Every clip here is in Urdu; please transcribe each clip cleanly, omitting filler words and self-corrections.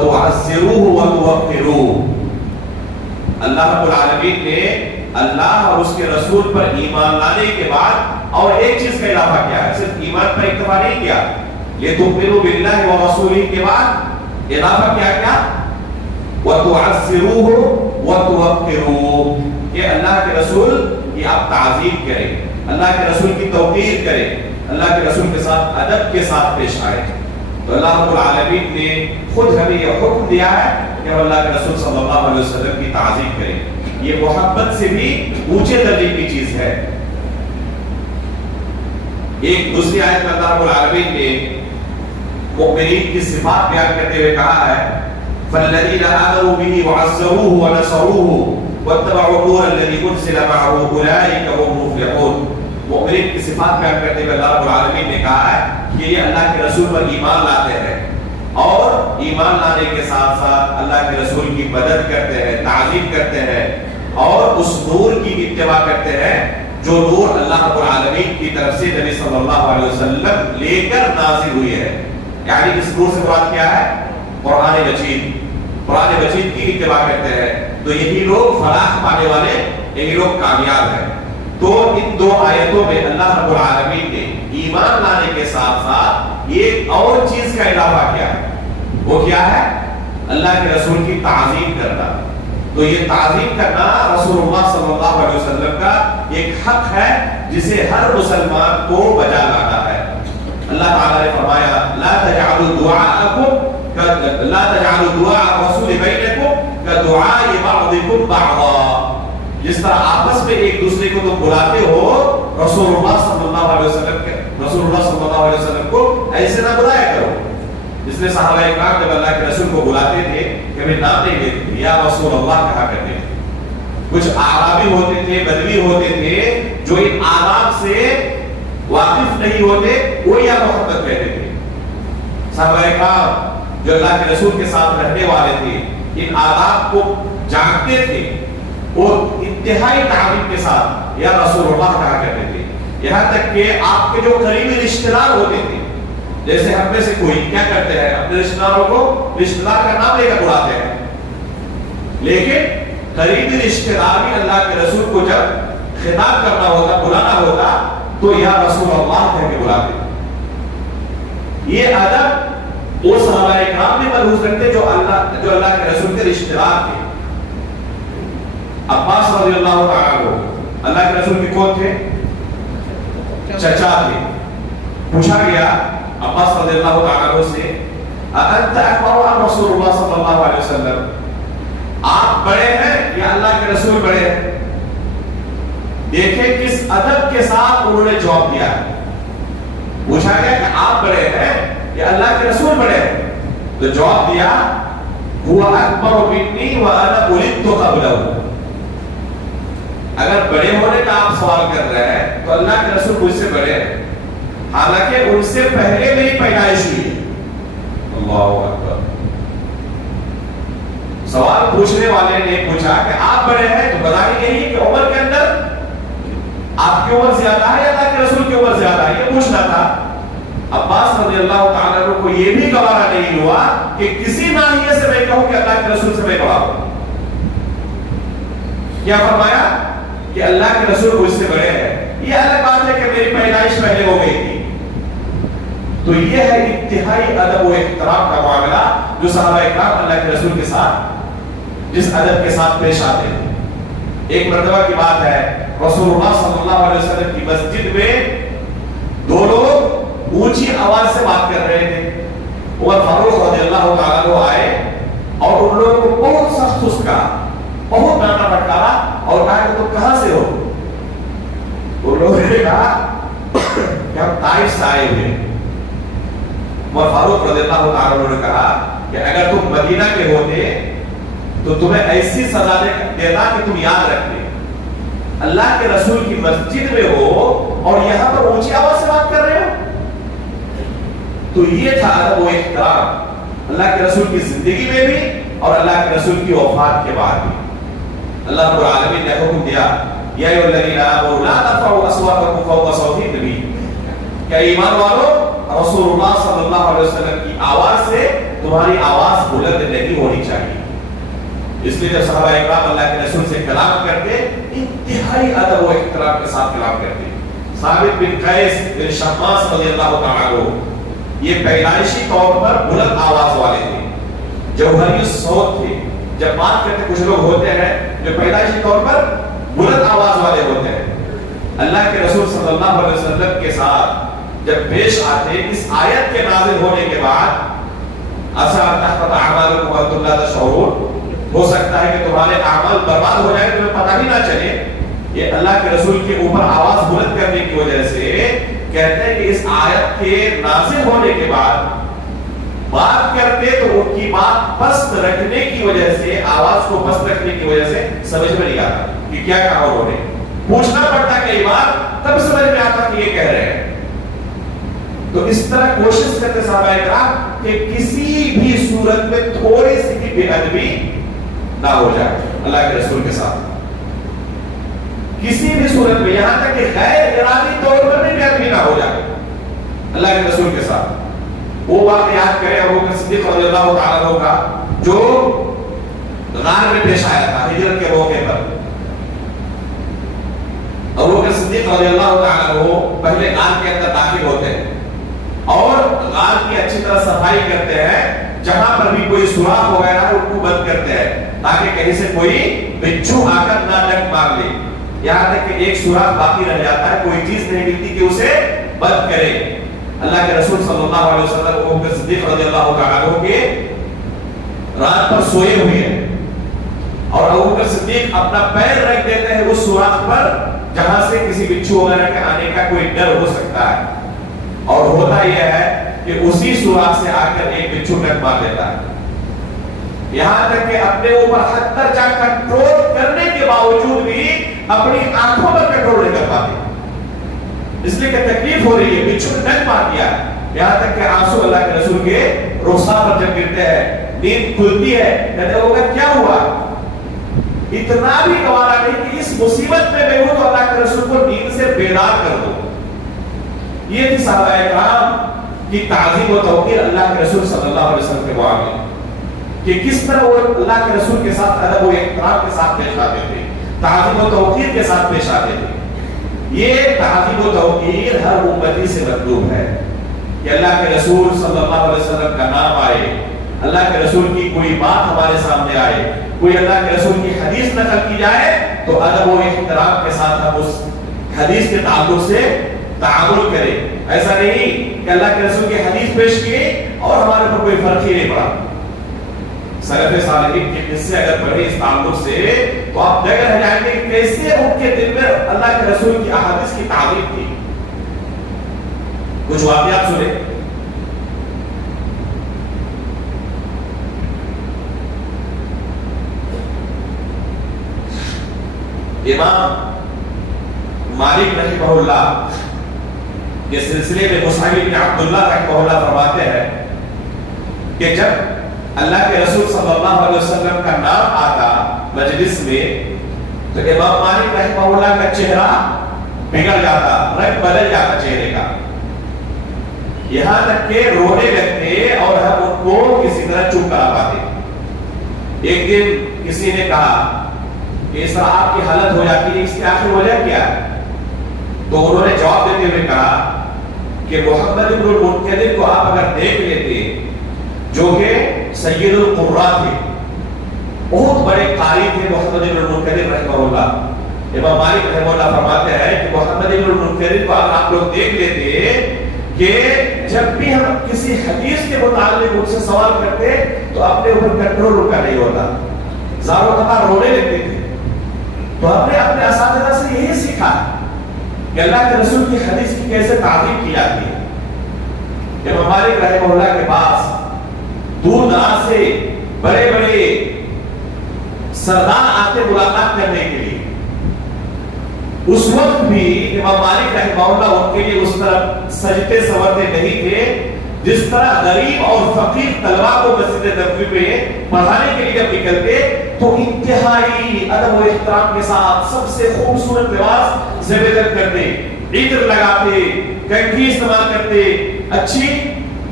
وَتُعَزِّرُوهُ وَتُوَقِّرُوهُ. اللہ رب العالمین نے اللہ اور اس کے رسول پر ایمان لانے کے بعد اور ایک چیز کا اضافہ کیا ہے، صرف ایمان پر اکتفا نہیں کیا، لِتُؤْمِنُوا بِاللَّهِ وَرَسُولِهِ کے بعد اضافہ کیا وَتُعَزِّرُوهُ وَتُوَقِّرُوهُ، کہ اللہ کے رسول کی آپ تعظیم کریں، اللہ کے رسول کی توقیر کریں، اللہ کے رسول کے ساتھ ادب کے ساتھ پیش آئیں. تو اللہ رب العالمین نے خود ہمیں یہ حکم دیا ہے کہ ہم اللہ کے رسول صلی اللہ علیہ وسلم کی تعظیم کریں. یہ محبت سے بھی اونچے درجے کی چیز ہے. ایک دوسری آیت میں اللہ رب العالمین نے مؤمنین کی صفات بیان کرتے ہوئے کہا ہے فَالَّذِينَ آمَنُوا بِهِ وَعَزَّرُوهُ وَنَصَرُوهُ وَاتَّبَعُوا النُّورَ الَّذِي أُنزِلَ مَعَهُ أُولَٰئِكَ هُمُ الْمُفْلِحُونَ. مؤمنین کی صفات بیان کرتے ہوئے اللہ رب العالمین نے کہا ہے کہ یہ اللہ کے رسول پر ایمان لاتے ہیں اور ایمان لانے کے ساتھ ساتھ اللہ کے رسول کی مدد کرتے ہیں، تعظیم کرتے ہیں اور اس نور کی اتباع کرتے ہیں جو نور اللہ رب العالمین کی طرف سے نبی صلی اللہ علیہ وسلم لے کر نازل ہوئی ہے. یعنی اس نور سے مراد کیا ہے؟ قرآن مجید. قرآن مجید کی اتباع کرتے ہیں تو یہی لوگ فلاح پانے والے، یہی لوگ کامیاب ہیں. تو ان دو آیتوں میں اللہ رب العالمین نے ایمان لانے کے ساتھ ساتھ ایک اور چیز کا اضافہ کیا ہے. وہ کیا ہے؟ اللہ کے رسول کی تعظیم کرنا. تو یہ تعظیم کرنا رسول اللہ صلی اللہ علیہ وسلم کا ایک حق ہے جسے ہر مسلمان کو بجا لانا ہے. اللہ تعالیٰ نے فرمایا لا تجعلوا دعاء الرسول بینکم کدعاء بعضکم بعضا. جس طرح آپس میں ایک دوسرے کو تم بلاتے ہو رسول اللہ صلی اللہ علیہ وسلم کو ایسے نہ بلایا کرو. جس نے صحابہ اکرام جب اللہ کے رسول کو بلاتے تھے کبھی نام نہیں لیتے تھے، یا رسول اللہ کہا کرتے تھے. کچھ اعرابی ہوتے تھے، بدوی ہوتے تھے جو ان آداب سے واقف نہیں ہوتے، وہ یا محبت کہتے تھے. صحابہ اکرام جو اللہ کے رسول کے ساتھ رہنے والے تھے ان آداب کو جانتے تھے، وہ انتہائی تعظیم کے ساتھ یا رسول اللہ کہا کرتے تھے. یہاں تک کہ آپ کے جو قریبی رشتہ دار ہوتے تھے، جیسے ہم میں سے کوئی کیا کرتے ہیں اپنے رشتہ داروں کو رشتہ دار کا نام لے کر بلاتے ہیں، لیکن قریبی رشتہ دار بھی اللہ کے رسول کو جب خطاب کرنا ہوگا، بلانا ہوگا تو یا رسول اللہ کہہ کے بلاتے. یہ ادب وہ صحابہ اکرام بھی ملحوظ رکھتے جو اللہ کے رسول کے رشتہ دار تھے. عباس رضی اللہ تعالیٰ عنہ اللہ کے رسول کے کون تھے؟ چچا تھے. پوچھا گیا عباس رضی اللہ تعالیٰ عنہ سے انت اکبر عن رسول اللہ صلی اللہ علیہ وسلم، آپ بڑے ہیں یا اللہ کے رسول بڑے ہیں؟ دیکھیں کس ادب کے ساتھ انہوں نے جواب دیا ہے. پوچھا گیا کہ آپ بڑے ہیں یا اللہ کے رسول بڑے ہیں؟ تو جواب دیا هو اکبر منی وانا ولدت قبلہ. اگر بڑے ہونے کا آپ سوال کر رہے ہیں تو اللہ کے رسول مجھ سے بڑے ہیں، حالانکہ ان سے پہلے میری پیدائش ہوئی. اللہ اکبر. سوال پوچھنے والے نے پوچھا کہ آپ بڑے ہیں تو بتائیں یہی کہ عمر کے اندر آپ کی عمر زیادہ ہے یا اللہ کے رسول کی عمر زیادہ ہے، یہ پوچھنا تھا. عباس رضی اللہ تعالیٰ عنہ کو یہ بھی گوارا نہیں ہوا کہ کسی ناحیے سے میں کہوں کہ اللہ کے رسول سے میں گواہ ہوں. کیا فرمایا کہ اللہ کے رسول مجھ سے بڑے ہیں. یہ الگ بات ہے کہ میری پیدائش پہلے ہو گئی تھی. تو یہ ہے انتہائی ادب و احترام کا معاملہ جو صحابہ اکرام اللہ کے رسول کے ساتھ جس ادب کے ساتھ پیش آتے ہیں. ایک مرتبہ کی بات ہے رسول اللہ صلی اللہ علیہ وسلم کی مسجد میں دو لوگ اونچی آواز سے بات کر رہے تھے. عمر فاروق رضی اللہ تعالیٰ عنہ آئے اور ان لوگوں کو بہت سخت اسکا، بہت ڈانٹا پھٹکارا اور کہا کہ تم کہاں سے ہو؟ ان لوگوں نے کہا کہ ہم طائف سے آئے ہوئے. عمر فاروق رضی اللہ تعالیٰ عنہ نے کہا کہ اگر تم مدینہ کے ہوتے تو تمہیں ایسی سزا دیتا کہ تم یاد رکھتے. اللہ کے رسول کی مسجد میں ہو اور یہاں پر اونچی آواز سے بات کر رہے ہو. تو یہ تھا ادب و احترام اللہ کے رسول کی زندگی میں بھی اور اللہ کے رسول کی وفات کے بعد بھی. اللہ رب العالمین نے حکم دیا یا ایھا الذین آمنوا لا ترفعوا اصواتکم فوق صوت النبی، کہ ایمان والو رسول اللہ صلی اللہ علیہ وسلم کی آواز سے تمہاری آواز بلند نہیں ہونی چاہیے. اس لیے جب صحابہ اکرام اللہ کے رسول سے کلام کرتے انتہائی ادب و احترام کے ساتھ کلام کرتے. ثابت بن قیس بن شماس رضی اللہ تعالیٰ عنہ یہ پیدائشی طور پر بلند آواز والے تھے, جوہری صوت تھے. جب بات کرتے کچھ لوگ ہوتے ہیں جو پیدائشی طور پر بلند آواز والے ہوتے ہیں, اللہ کے رسول صلی اللہ علیہ وسلم کے ساتھ جب پیش آتے اس آیت کے نازل ہونے کے بعد اَسَىٰ أَن تَحْبَطَ أَعْمَالُكُمْ وَأَنْتُمْ لَا تَشْعُرُونَ, ہو سکتا ہے کہ تمہارے اعمال برباد ہو جائے تمہیں پتہ بھی نہ چلے. یہ اللہ کے رسول کے اوپر آواز بلند کرنے کی وجہ سے کہتے ہیں کہ اس آیت کے نازل ہونے کے بعد بات کرتے تو ان کی بات پست رکھنے کی وجہ سے, آواز کو پست رکھنے کی وجہ سے سمجھ میں نہیں آتا کہ کیا کہا انہوں نے. پوچھنا پڑتا کئی بار تب سمجھ میں آتا کہ یہ کہہ رہے ہیں. تو اس طرح کوشش کرتے صحابہ کرام کہ کسی بھی صورت میں تھوڑی سی بھی بے ادبی نہ ہو جائے اللہ کے رسول کے ساتھ, کسی بھی صورت میں, یہاں تک کہ غیر ارادی طور پر بھی بے ادبی نہ ہو جائے اللہ کے رسول کے ساتھ. وہ بات یاد کریں ابو بکر صدیق رضی اللہ تعالیٰ عنہ کا جو غار میں پیش آیا تھا ہجرت کے موقع پر. ابو بکر صدیق رضی اللہ تعالیٰ عنہ پہلے غار کے اندر داخل ہوتے ہیں اور غار کی اچھی طرح صفائی کرتے ہیں. جہاں پر بھی کوئی سوراخ وغیرہ ہے ان کو بند کرتے ہیں تاکہ کہیں سے کوئی بچھو آ کر نہ ڈنک مار لے. یہاں تک کہ ایک سوراخ باقی رہ جاتا ہے, کوئی چیز نہیں ملتی کہ اسے بند کرے. اللہ کے رسول صلی اللہ علیہ وسلم ابو بکر صدیق رضی اللہ تعالیٰ عنہ کے رات پر سوئے ہوئے ہیں اور ابو بکر صدیق اپنا پیر رکھ دیتے ہیں اس سوراخ پر جہاں سے کسی بچھو وغیرہ کے آنے کا کوئی ڈر ہو سکتا ہے. اور ہوتا یہ ہے کہ اسی سوراخ سے آ کر ایک بچھو ڈنک مار دیتا ہے. یہاں تک کہ اپنے اوپر حد درجہ کنٹرول کرنے کے باوجود بھی اپنی آنکھوں پر کنٹرول نہیں کر پاتے, اس لیے کہ تکلیف ہو رہی ہے, بچھو نے ڈنک مار دیا. یہاں تک کہ آنسو اللہ کے رسول کے رخسار پر جب گرتے ہیں, نیند کھلتی ہے, کہتے ہیں کیا ہوا. اتنا بھی گوارا نہیں کہ اس مصیبت میں ہوں تو اللہ کے رسول کو نیند سے بیدار کر دو. یہ تھی صحابہ کرام کی تعظیم و توقیر اللہ کے رسول صلی اللہ علیہ وسلم کے معاملے کہ کس طرح وہ اللہ کے رسول کے ساتھ ادب و احترام کے ساتھ پیش آتے تھے, تعظیم و توقیر کے ساتھ پیش آتے تھے. یہ تعظیم و توقیر ہر امتی سے مطلوب ہے کہ اللہ کے رسول صلی اللہ علیہ وسلم کا نام آئے, اللہ کے رسول کی کوئی بات ہمارے سامنے آئے, کوئی اللہ کے رسول کی حدیث نقل کی جائے تو ادب و احترام کے ساتھ ہم اس حدیث کے تعلق سے تعامل کریں. ایسا نہیں کہ اللہ کے رسول کی حدیث پیش کی اور ہمارے پر کوئی فرق ہی نہیں پڑا. سلف صالحین کے قصے اگر پڑھیں اس تعلق سے تو آپ دیکھ رہ جائیں گے کہ کیسے ان کے دل میں اللہ کے رسول کی احادیث کی تعظیم تھی. کچھ واقعات سنیں. امام مالک رحمہ اللہ کے سلسلے میں مصعب بن عبداللہ رحمہ اللہ فرماتے ہیں کہ جب اللہ کے رسول صلی اللہ علیہ وسلم کا نام آتا مجلس میں تو امام مالک رحمہ اللہ کا چہرہ بگڑ جاتا, رنگ بدل جاتا چہرے کا, یہاں تک کہ رونے لگتے اور ہم ان کو کسی طرح چپ کرا پاتے. ایک دن کسی نے کہا کہ اس طرح آپ کی حالت ہو جاتی ہے, اس کی آخر وجہ کیا ہے؟ تو انہوں نے جواب دیتے ہوئے کہا کہ محمد بن المنکدر کو آپ اگر دیکھ لیتے جو کہ سید القراء تھے, بہت بڑے قاری تھے محمد بن المنکدر رحمہ اللہ. امام مالک رحمہ اللہ فرماتے ہیں کہ محمد بن المنکدر کو اگر آپ لوگ دیکھ لیتے کہ جب بھی ہم کسی حدیث کے متعلق ان سے سوال کرتے تو اپنے اوپر کنٹرول ان کا نہیں ہوتا, زاروں قطار رونے لگتے تھے. تو ہم نے اپنے اساتذہ سے یہی سیکھا کہ اللہ کے رسول کی حدیث کی کیسے تعظیم کی جاتی ہے. امام مالک رحمہ اللہ کے پاس دور دراز سے بڑے بڑے سردار آتے ملاقات کرنے کے لیے. اس وقت بھی امام مالک رحمہ اللہ ان کے لیے اس طرح سجدے سورتے نہیں تھے جس طرح غریب اور فقیر طلبہ کو مسجد نبوی میں پڑھانے کے لیے جب نکلتے تو انتہائی ادب و احترام کے ساتھ سب سے خوبصورت لباس زیب کرتے, عطر لگاتے, کنگھی استعمال کرتے, اچھی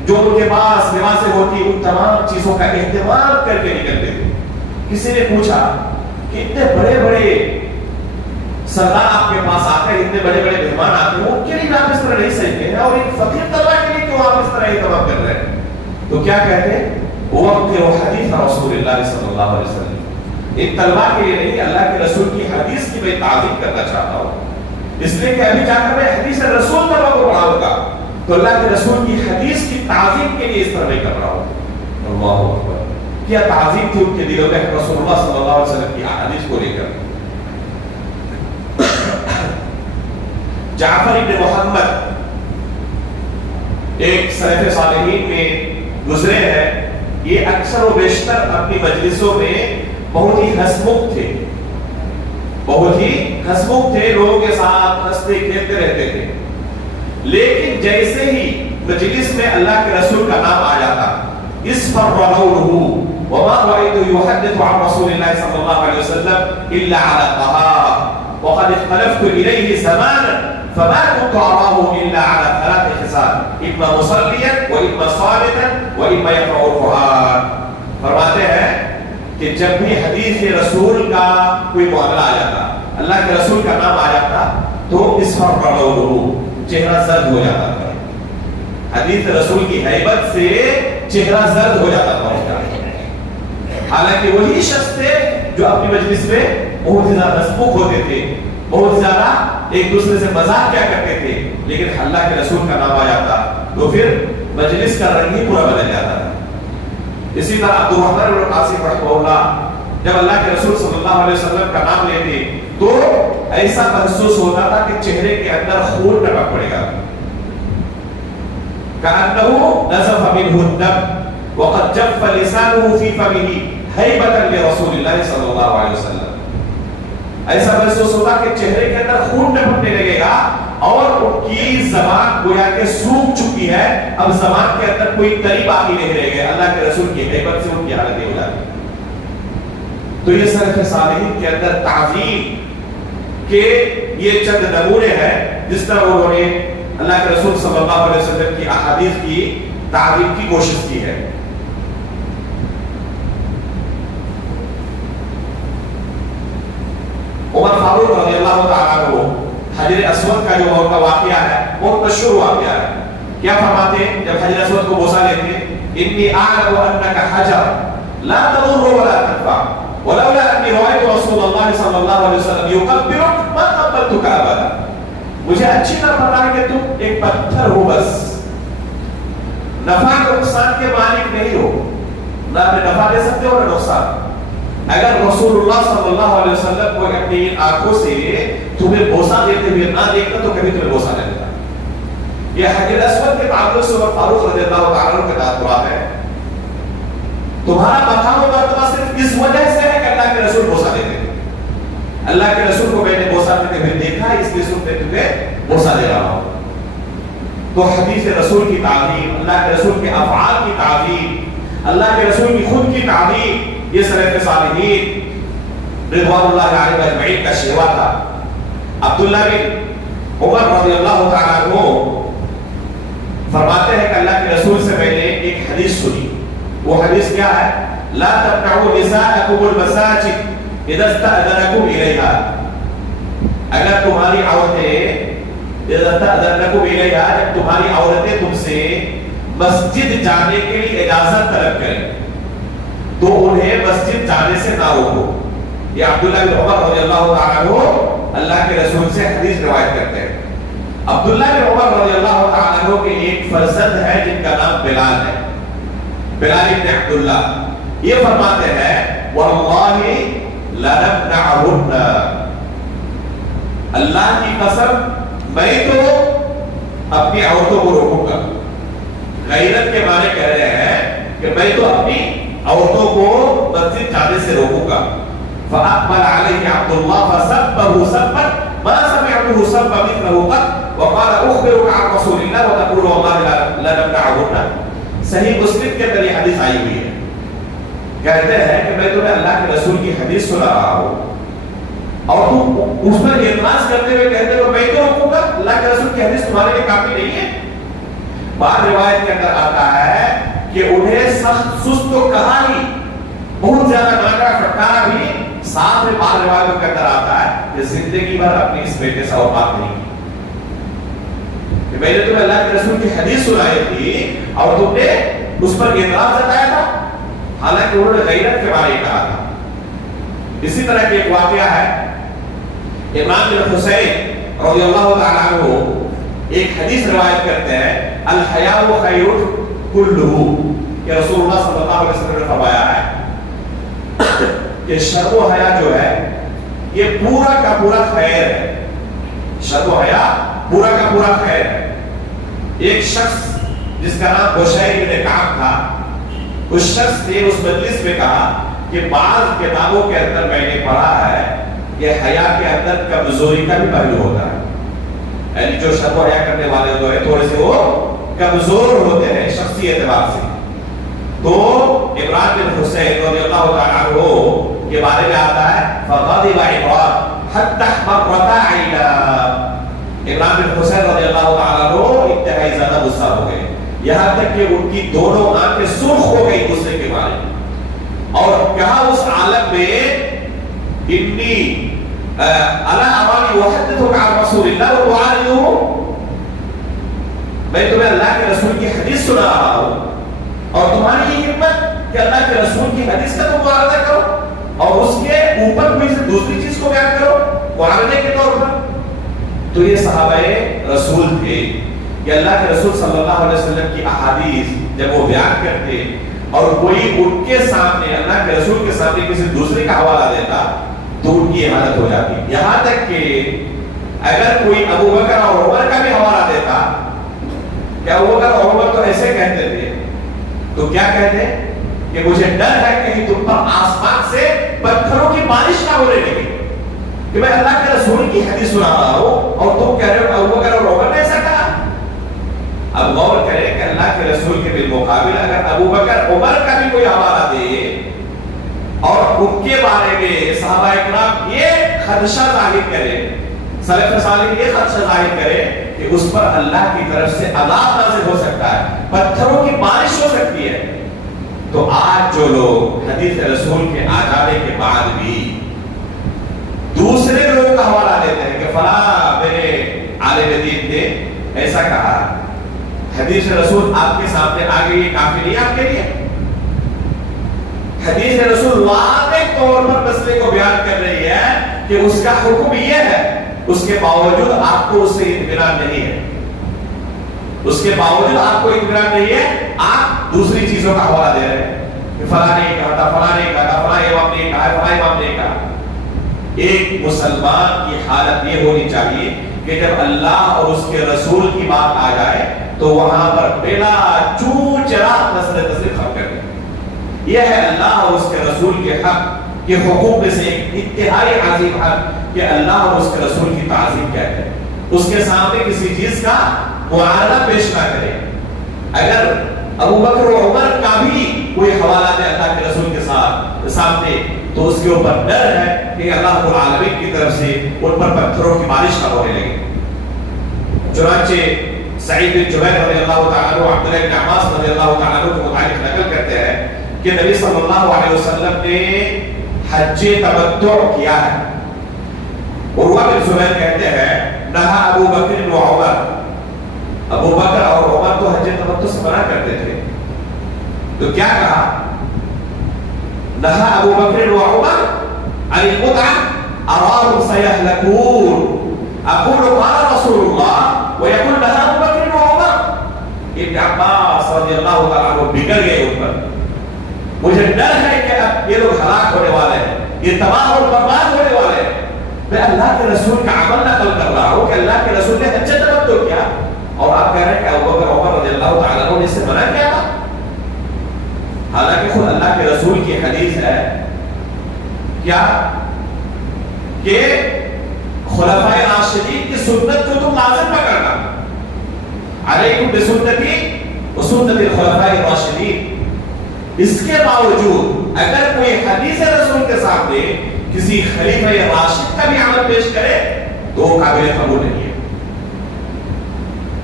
جو ان کے پاس لباسیں ہوتی ان تمام چیزوں کا اہتمام کر کے نکلتے تھے. کسی نے پوچھا کہ اتنے بڑے بڑے سردار آپ کے پاس آتے ہیں, اتنے بڑے بڑے مہمان آتے ہیں, ان کے لیے آپ اس طرح نہیں سجتے ہیں, اور ایک فقیر طلبہ کے لیے کیوں آپ اس طرح اہتمام کر رہے ہیں؟ تو کیا کہتے ہیں, وقت وہ حدیث رسول اللہ صلی اللہ علیہ وسلم, ایک طلبہ کے لیے نہیں, اللہ کے رسول کی حدیث کی میں تعظیم کرنا چاہتا ہوں, اس لیے کہ ابھی جا کر میں حدیث رسول طلبہ کو پڑھاؤں گا, تو اللہ کے رسول کی حدیث کی تعظیم کے لیے اس طرح نہیں کر رہا ہوں. اللہ اکبر, کیا تعظیم تھی ان کے دلوں میں رسول اللہ صلی اللہ علیہ وسلم کی احادیث کو لے کر. جعفر ابن محمد ایک سلف صالحین میں گزرے ہیں, یہ اکثر و بیشتر اپنی مجلسوں میں بہت ہی ہنسمکھ تھے, بہت ہی ہنسمکھ تھے, لوگوں کے ساتھ ہنستے کھیلتے رہتے تھے. لیکن جیسے ہی مجلس میں اللہ کے رسول کا نام آ جاتا, اصفر لونه وما رأيت يحدث عن رسول الله صلى الله عليه وسلم إلا على طهارة وقد اختلفت إليه زمانا فما كنت أراه إلا على ثلاث خصال, إما مصليا وإما صامتا وإما يقرأ القرآن. فرماتے ہیں کہ جب بھی حدیث رسول کا کوئی معاملہ آ جاتا, اللہ کے رسول کا نام آ جاتا, تو اصفر لونه, چہرہ زرد ہو جاتا تھا. حدیث رسول کی ہیبت سے چہرہ زرد ہو جاتا تھا. حالانکہ وہی شخص تھے جو اپنی مجلس میں بہت ہی زیادہ ہنسمکھ ہوتے تھے, بہت زیادہ ایک دوسرے سے مذاق کیا کرتے تھے, لیکن اللہ کے رسول کا نام آ جاتا تو پھر مجلس کا رنگ ہی پورا بدل جاتا تھا. اسی طرح عبد الرحمن بن قاسم رحمہ اللہ جب اللہ کے رسول صلی اللہ علیہ وسلم کا نام لیتے تو ایسا محسوس ہوتا تھا کہ چہرے کے اندر خون ٹپک پڑے گا, كأنه نزف منه الدم وقد جف لسانه في فمه هيبة لرسول الله صلى الله عليه وسلم. ایسا محسوس ہوتا کہ چہرے کے اندر خون ٹپکنے لگے گا اور ان کی زبان گویا کہ سوکھ چکی ہے, اب زبان کے اندر کوئی تری باقی نہیں رہ گئے. اللہ کے رسول کی ہیبت سے ان کی حالت ہو جاتی. تو یہ سلف صالحین کے اندر تعظیم کے یہ چند نمونے ہیں جس طرح انہوں نے اللہ کے رسول صلی اللہ علیہ وسلم کی احادیث کی تعظیم کی کوشش کی ہے. عمر فاروق رضی اللہ تعالیٰ عنہ حجر اسود کا جو موقع واقعہ ہے بہت مشہور واقعہ ہے. کیا فرماتے ہیں جب حجر اسود کو بوسا لیتے, انی اعلم انک حجر لا تضر ولا تنفع ولولا انی رأیت رسول اللہ صلی اللہ علیہ وسلم یقبلک ما قبلتک ابدا. مجھے اچھی طرح پتا ہے کہ تم ایک پتھر ہو, بس نفع نقصان کے مالک نہیں ہو, نہ نفع دے سکتے ہو نہ نقصان. اگر رسول اللہ صلی اللہ علیہ وسلم کو اپنی آنکھوں سے تمہیں بوسا دیتے ہوئے نہ دیکھتا تو کبھی تمہیں بوسا نہیں دیتا. یہ حجر اسود کے تعلق سے عمر فاروق رضی اللہ تعالیٰ عنہ کے تعلقات ہے. تمہارا مقام و مرتبہ صرف اس وجہ سے ہے کہ اللہ کے رسول بوسا دیتے ہیں. اللہ کے رسول کو میں نے بوسا دیتے ہوئے دیکھا, اس لیے سنتے تمہیں بوسا دے رہا ہوں. تو حدیث رسول کی تعظیم, اللہ کے رسول کے افعال کی تعظیم, اللہ کے رسول کی خود کی تعظیم, یہ سلف صالحین رضوان اللہ علیہ اجمعین کا شیوا تھا. عبداللہ بن عمر رضی اللہ تعالیٰ عنہ فرماتے ہیں کہ اللہ کے رسول سے میں نے ایک حدیث سنی. وہ حدیث کیا ہے, لا تمنعوا نساءکم المساجد اذا استأذنکم الیہا. اگر تمہاری عورتیں اذا استأذنکم الیہا, جب تمہاری عورتیں تم سے مسجد جانے کے لیے اجازت طلب کریں تو انہیں مسجد جانے سے نہ روکو. یہ عبداللہ بن عمر رضی اللہ تعالیٰ عنہ اللہ کے رسول سے حدیث روایت کرتے ہیں. عبداللہ بن عمر رضی اللہ تعالیٰ عنہ کے ایک فرزند ہے جن کا نام بلال ہے, بلال بن عبداللہ. یہ فرماتے ہیں واللہ لنمنعهن, اللہ کی قسم میں تو اپنی عورتوں کو روکوں گا. غیرت کے معنی کہہ رہے ہیں کہ میں تو اپنی عورتوں کو مسجد جانے سے روکوں گا. فأقبل عليه عبد الله فسبه سبا ما سمعته سب مثله قط وقال اخبرك عن رسول الله وتقول والله لا نمنعهن. صحیح مسلم کے اندر یہ حدیث آئی ہوئی ہے. کہتے ہیں کہ میں تمہیں اللہ کے رسول کی حدیث سنا رہا ہوں اور تم اس پر اعتراض کرتے ہوئے کہتے ہو میں تو روکوں گا, اللہ کے رسول کی حدیث تمہارے لیے کافی نہیں ہے. بعض روایت کے اندر آتا ہے کہ انہیں سخت سست تو کہا ہی، بہت زیادہ ڈانٹا پھٹکارا بھی، ساتھ میں بعض روایتوں کے اندر آتا ہے کہ زندگی بھر اپنی اس بیٹے سے اوقات نہیں کی کہ میں نے تمہیں اللہ کے رسول کی حدیث سنائی تھی اور تم نے اس پر اعتراض جتایا تھا، حالانکہ انہوں نے غیرت کے بارے میں کہا تھا۔ اسی طرح کی ایک واقعہ ہے، عمران بن حسین رضی اللہ تعالیٰ عنہ ایک حدیث روایت کرتے ہیں، الحیاء خیر کلہ، کہ رسول اللہ صلی اللہ علیہ وسلم نے فرمایا ہے کہ شرم و حیا جو ہے یہ پورا کا پورا خیر ہے، شرم و حیا پورا کا پورا خیر ہے۔ ایک شخص جس کا نام بشیر بن کعب تھا، اس شخص نے اس مجلس میں کہا کہ بعض کتابوں کے اندر میں نے پڑھا ہے کہ حیا کے اندر کمزوری کا بھی پہلو ہوتا ہے، یعنی جو شرم و حیا کرنے والے جو ہے تھوڑے سے وہ کمزور ہوتے ہیں شخصی اعتبار سے۔ تو عمران بن حسین رضی اللہ تعالیٰ عنہ کے بارے میں آتا ہے فغضب عمران حتی احمرت عیناہ، عمران بن حسین رضی اللہ تعالیٰ عنہ انتہائی زیادہ غصہ ہو گئے، یہاں تک کہ ان کی دونوں آنکھیں سرخ ہو گئی غصے کے بارے میں، اور کہا اس عالم میں انی الا ارانی احدثک عن رسول اللہ وتعارضه، میں تمہیں اللہ کے رسول کی حدیث سنا رہا ہوں اور تمہاری یہ ہمت کہ اللہ کے رسول کی حدیث کا تم معارضہ کرو اور اس کے اوپر کوئی دوسری چیز کو بیان کرو معارضے کے طور پر۔ تو یہ صحابہ رسول تھے کہ اللہ کے رسول صلی اللہ علیہ وسلم کی احادیث جب وہ بیان کرتے اور کوئی ان کے سامنے اللہ کے رسول کے سامنے کسی دوسرے کا حوالہ دیتا تو ان کی حالت ہو جاتی، یہاں تک کہ اگر کوئی ابو بکر اور عمر کا بھی حوالہ دیتا کہ ابو بکر اور عمر تو ایسے کہتے تھے، تو کیا کہتے کہ مجھے ڈر ہے کہیں تم پر آسمان سے پتھروں کی بارش نہ ہونے لگے، کہ میں اللہ کے رسول کی حدیث سنا رہا ہوں اور تم کہہ رہے ہو کہ ابو بکر اور عمر نے ایسا کہا۔ اب غور کریں کہ اللہ کے رسول کے بالمقابل اگر ابو بکر عمر کا بھی کوئی حوالہ دے اور ان کے بارے میں صحابہ اکرام یہ خدشہ ظاہر کرے، سلف صالح یہ خدشہ ظاہر کرے کہ اس پر اللہ کی طرف سے عذاب نازل ہو سکتا ہے، پتھروں کی بارش ہو سکتی ہے، تو آج جو لوگ حدیث رسول کے آ جانے کے بعد بھی دوسرے لوگوں کا حوالہ دیتے ہیں کہ فلاں میرے عالم دین نے ایسا کہا، حدیث رسول آپ کے سامنے آ گئی، یہ کافی نہیں آپ کے لیے؟ حدیث رسول واضح طور پر مسئلے کو بیان کر رہی ہے کہ اس کا حکم یہ ہے، اس کے باوجود آپ کو اس سے اطمینان نہیں ہے، اس کے باوجود آپ کو اطمینان نہیں ہے، آپ دوسری چیزوں کا حوالہ دے رہے ہیں کہ فلاں نے کہا تھا، فلاں نے کہا تھا، فلاں امام نے کہا، فلاں امام نے کہا۔ ایک مسلمان کی حالت یہ ہونی چاہیے کہ جب اللہ اور اس کے رسول کی بات آ جائے تو وہاں پر بلا چون چراغ نظر تصدیق کر دیں۔ یہ ہے اللہ اور اس کے رسول کے حق کے حقوق میں سے ایک انتہائی عظیم حق کہ اللہ اور اس کے رسول کی تعظیم کہتے ہیں، اس کے سامنے کسی چیز کا معارضہ پیش نہ کرے۔ اگر ابو بکر و عمر کا بھی کوئی حوالہ دے اللہ کے رسول کے سامنے تو اس کے اوپر ڈر ہے کہ اللہ رب العالمین کی طرف سے ان پر پتھروں کی بارش نہ ہونے لگے۔ چنانچہ سعید بن جبیر رضی اللہ تعالیٰ عنہ عبداللہ بن عباس رضی اللہ تعالیٰ عنہ کو متعلق نقل کرتے ہیں کہ نبی صلی اللہ علیہ وسلم نے حج تمتع کیا ہے۔ عروہ بن زبیر کہتے ہیں نہا ابو بکر و عمر، ابو بکر اور عمر تو حج تمتع سے منع کرتے تھے، تو کیا کہا؟ نہا ابو بکر و عمر عن المتعة اراهم سيهلكون اقول قال رسول الله ويقول نہا ابو بکر و عمر۔ ابن عباس رضی اللہ تعالیٰ عنہ بگڑ گئے ان پر، مجھے ڈر ہے کہ اب یہ لوگ ہلاک ہونے والے ہیں، یہ تباہ اور برباد ہونے والے ہیں۔ میں اللہ کے رسول کا عمل نقل کر رہا ہوں کہ اللہ کے رسول نے حج تمتع کیا اور آپ کہہ رہے ہیں کہ ابو بکر عمر رضی اللہ تعالیٰ عنہ نے اس سے منع کیا تھا، حالانکہ خود اللہ کے رسول کی حدیث ہے کیا کہ خلفائے راشدین کی سنت کو تم لازم پکڑنا، علیکم بسنتی و سنت الخلفاء الراشدین۔ اس کے باوجود اگر کوئی حدیث رسول کے سامنے کسی خلیفہ راشد کا بھی عمل پیش کرے تو قابل قبول نہیں ہے۔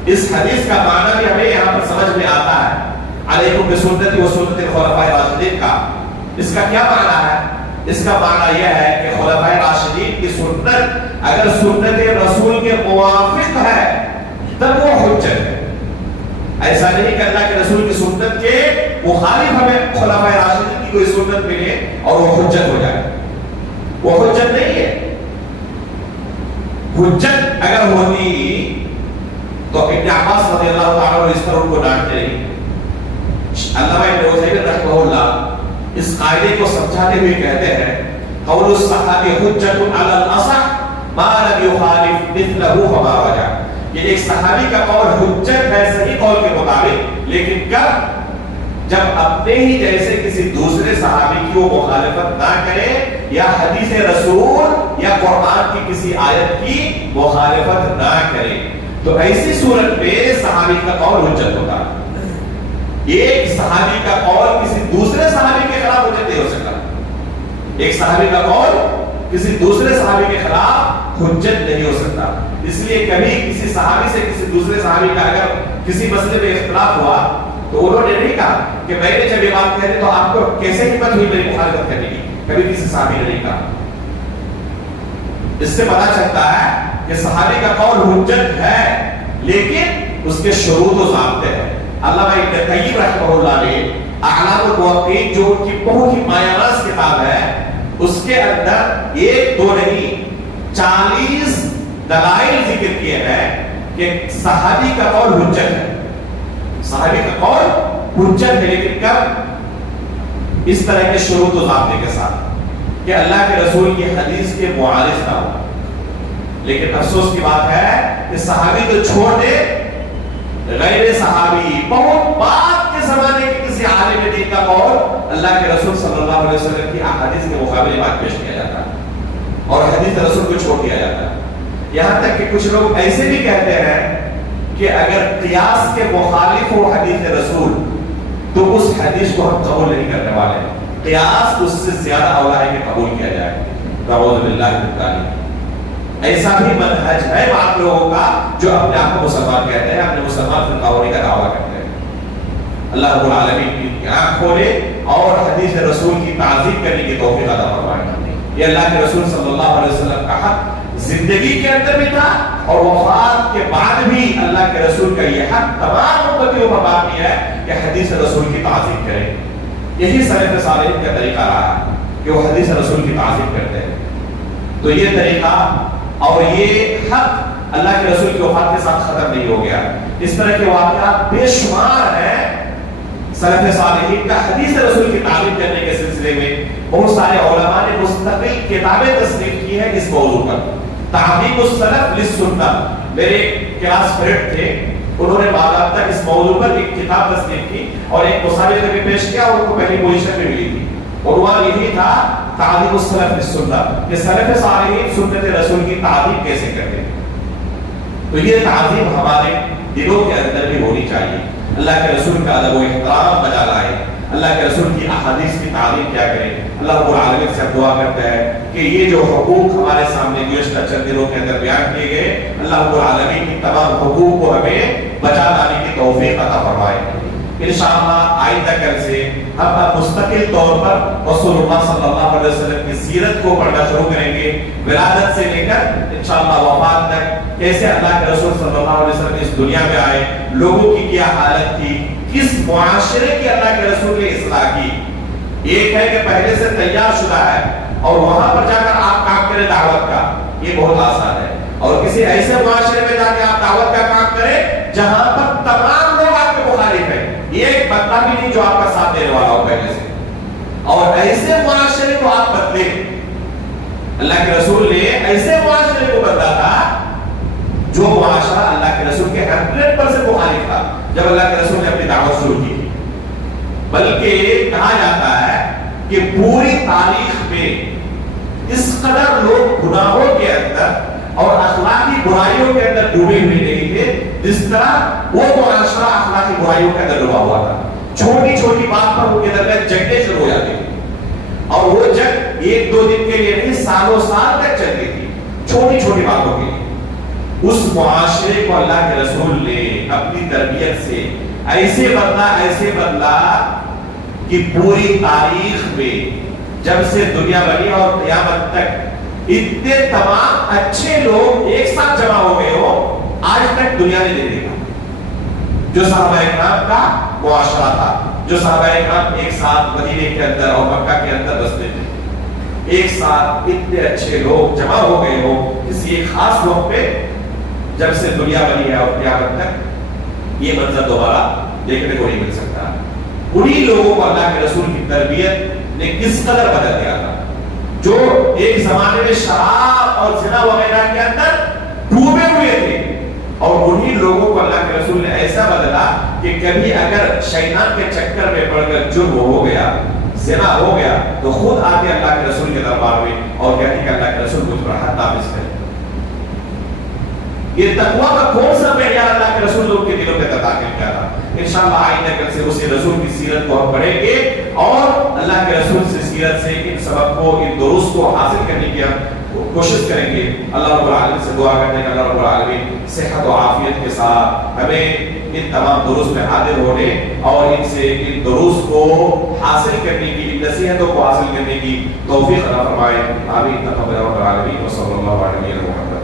اس حدیث کا معنی بھی ہمیں یہاں پر سمجھ میں آتا ہے، علیکم بسنتی و سنت الخلفاء الراشدین کا۔ اس کا کیا معنی ہے؟ اس کا معنی یہ ہے کہ خلفاء راشدین کی سنت اگر سنت رسول کے موافق ہے تب وہ حجت ہے۔ ایسا نہیں کہ اللہ کے رسول کی سنت کے مخالف ہمیں خلفاء راشدین کی کوئی سنت ملے اور وہ حجت ہو جائے، وہ حجت نہیں ہے۔ حجت اگر ہوتی تو ابن عباس رضی اللہ تعالیٰ عنہ اس پر ان کو ڈانٹتے نہیں۔ علامہ ابن عثیمین رحمہ اللہ اس قاعدے کو سمجھاتے ہوئے کہتے ہیں قول الصحابی حجت علی الاصح ما لم یخالف مثلہ فما وجہ، یہ ایک صحابی کا قول حجت ہے صحیح قول کے مطابق، لیکن کب؟ جب اپنے ہی جیسے کسی دوسرے صحابی کی وہ مخالفت نہ کرے یا حدیث رسول یا قرآن کی کسی آیت کی مخالفت نہ کرے، تو ایسی صورت میں صحابی کا قول حجت ہوتا ہے۔ ایک صحابی کا قول کسی دوسرے صحابی کے خلاف حجت نہیں ہو سکتا، ایک صحابی کا قول کسی دوسرے صحابی کے خلاف حجت نہیں ہو سکتا۔ اس لیے کبھی کسی صحابی سے کسی دوسرے صحابی کا اگر کسی مسئلے میں اختلاف ہوا تو انہوں نے نہیں کہا کہ میں نے جب یہ بات کہی تو آپ کو کیسے ہمت ہوئی میری مخالفت کرنے کی، کبھی کسی صحابی نے نہیں کہا۔ اس سے پتہ چلتا ہے کہ صحابی کا قول حجت ہے لیکن اس کے شروط و ضابطے ہیں۔ علامہ ابن قیم رحمہ اللہ نے اعلام الموقعین جو ان کی بہت ہی مایاراز کتاب ہے اس کے اندر ایک دو نہیں 40 دلائل ذکر کیے ہیں کہ صحابی کا قول حجت ہے، صحابی کا قول حجت ہے، لیکن کب؟ اس طرح کے شروط و ضابطے کے ساتھ کہ اللہ کے رسول کی حدیث کے معارض نہ ہو۔ لیکن افسوس کی بات ہے کہ صحابی تو چھوڑ دے، غیر صحابی بہت بعد کے زمانے کے کسی عالم دین کا قول اللہ کے رسول صلی اللہ علیہ وسلم کی احادیث کے مقابلے بات پیش کیا جاتا ہے اور حدیث رسول کو چھوڑ دیا جاتا ہے۔ یہاں تک کہ کچھ لوگ ایسے بھی کہتے ہیں کہ اگر قیاس کے مخالف ہو حدیث رسول تو اس حدیث کو ہم قبول نہیں کرنے والے، قیاس اس سے زیادہ اولا ہے کہ قبول کیا جائے۔ نعوذ باللہ من ذلک۔ ایسا بھی منہج ہے آپ لوگوں کا جو اپنے آپ کو مسلمان کہتے ہیں، اپنے مسلمان فرقہ ہونے کا دعویٰ کرتے ہیں۔ اللہ رب العالمین کی آنکھ کھولے اور حدیث رسول کی تعظیم کرنے کی توفیق عطا فرمائے۔ یہ اللہ کے رسول صلی اللہ علیہ وسلم کا حق زندگی کے اندر بھی تھا اور وفات کے بعد بھی اللہ کے رسول کا یہ حق تمام امتیوں پر باقی ہے کہ حدیث رسول کی تعظیم کریں۔ یہی سلف صالحین کا طریقہ رہا کہ وہ حدیث رسول کی تعظیم کرتے ہیں۔ تو یہ طریقہ اور یہ حق اللہ کے رسول کی وفات کے ساتھ ختم نہیں ہو گیا۔ اس طرح کے واقعات بے شمار ہیں سلف صالحین کا حدیث رسول کی تعلیم کرنے کے سلسلے میں۔ بہت سارے علماء نے مستقل کتابیں تصنیف کی ہیں اس موضوع پر۔ تعظیم السلف للسنہ، میرے کلاس فریڈ تھے، انہوں نے باضابطہ اس موضوع پر ایک کتاب تصنیف کی اور ایک مسابقہ بھی پیش کیا اور ان کو پہلی پوزیشن میں ملی تھی۔ عنوان یہی تھا تعظیم السلف للسنہ، کہ سلف صالحین سنت رسول کی تعظیم کیسے کرتے ہیں۔ تو یہ تعظیم ہمارے دلوں کے اندر بھی ہونی چاہیے۔ اللہ کے رسول کا ادب و احترام بجا لائے، اللہ کے رسول کی احادیث کی تعظیم کیا کریں۔ اللہ رب العالمین سے دعا کرتا ہے کہ یہ جو حقوق ہمارے سامنے گزشتہ چند دنوں کے اندر بیان کیے گئے، اللہ رب العالمین کی تمام حقوق کو ہمیں بچا لانے کی توفیق عطا فرمائے۔ انشاءاللہ آئندہ کل سے ہم مستقل طور پر رسول اللہ صلی اللہ علیہ وسلم کی سیرت کو پڑھنا شروع کریں گے، ولادت سے لے کر انشاءاللہ وفات تک، کیسے اللہ کے رسول صلی اللہ علیہ وسلم اس دنیا میں آئے، لوگوں کی کیا حالت تھی، کس معاشرے کی اللہ کے رسول نے اصلاح کی۔ ایک ہے کہ پہلے سے تیار شدہ ہے اور وہاں پر جا کر آپ کام کریں دعوت کا، یہ بہت آسان ہے، اور کسی ایسے معاشرے میں جا کے آپ دعوت کا کام کریں جہاں پر تمام لوگ آپ کے مخالف ہیں، ایک بندہ بھی نہیں جو آپ کا ساتھ دینے والا ہو پہلے سے، اور ایسے معاشرے کو آپ بدلیں۔ اللہ کے رسول نے ایسے معاشرے کو بدلا تھا جو معاشرہ اللہ کے رسول کے 100% مخالف تھا جب اللہ کے رسول نے اپنی دعوت شروع کی تھی۔ بلکہ کہا جاتا ہے کہ پوری تاریخ میں اس قدر لوگ گناہوں کے اندر اور اخلاقی برائیوں کے اندر ڈوبے ہوئے نہیں تھے جس طرح وہ معاشرہ اخلاقی برائیوں کے اندر ڈوبا ہوا تھا۔ چھوٹی چھوٹی بات پر ان کے درمیان جنگیں شروع ہو جاتی تھی، اور وہ جنگ ایک دو دن کے لیے نہیں، سالوں سال تک چلتی تھی، چھوٹی چھوٹی باتوں کے لیے۔ اس معاشرے کو اللہ کے رسول نے اپنی تربیت سے ایسے بدلا کہ پوری تاریخ میں جب سے دنیا بنی اور قیامت تک اتنے تمام اچھے لوگ ایک ساتھ جمع ہو گئے ہو آج تک دنیا نے نہیں دیکھا. جو صحابہ اکرام کا معاشرہ تھا، جو صحابہ اکرام ایک ساتھ مدینے کے اندر اور مکہ کے اندر بستے تھے، ایک ساتھ اتنے اچھے لوگ جمع ہو گئے ہو کسی ایک خاص لوگ پہ، جب سے دنیا بنی ہے اور قیامت تک یہ منظر دوبارہ دیکھنے کو نہیں مل سکتا. انہی لوگوں کو اللہ کے رسول کی تربیت نے کس قدر بدل دیا تھا، جو ایک زمانے میں شراب اور زنا وغیرہ کے اندر ڈوبے ہوئے تھے، اور انہی لوگوں کو اللہ کے رسول نے ایسا بدلا کہ کبھی اگر شیطان کے چکر میں پڑ کر جرم ہو گیا، زنا ہو گیا، تو خود آتے اللہ کے رسول کے دربار میں اور کہتے کہ اللہ کے رسول مجھ پر حد نافذ کرے. یہ تقویٰ کا کون سا معیار اللہ کے رسول لوگ کے دلوں پہ داخل کیا تھا. انشاءاللہ آئندہ کل سے اسی رسول کی سیرت کو ہم پڑھیں گے اور اللہ کے رسول سے سیرت سے ان سبق کو، ان دروس کو حاصل کرنے کی ہم کوشش کریں گے. اللہ رب العالمین سے دعا کرتے ہیں کہ اللہ رب العالمین صحت و عافیت کے ساتھ ہمیں ان تمام دروس میں حاضر ہونے اور ان سے ان دروس کو حاصل کرنے کی، ان نصیحتوں کو حاصل کرنے کی توفیق عطا فرمائے. آمین. تقبل رب العالمین. وصلی اللہ علیہ وسلم.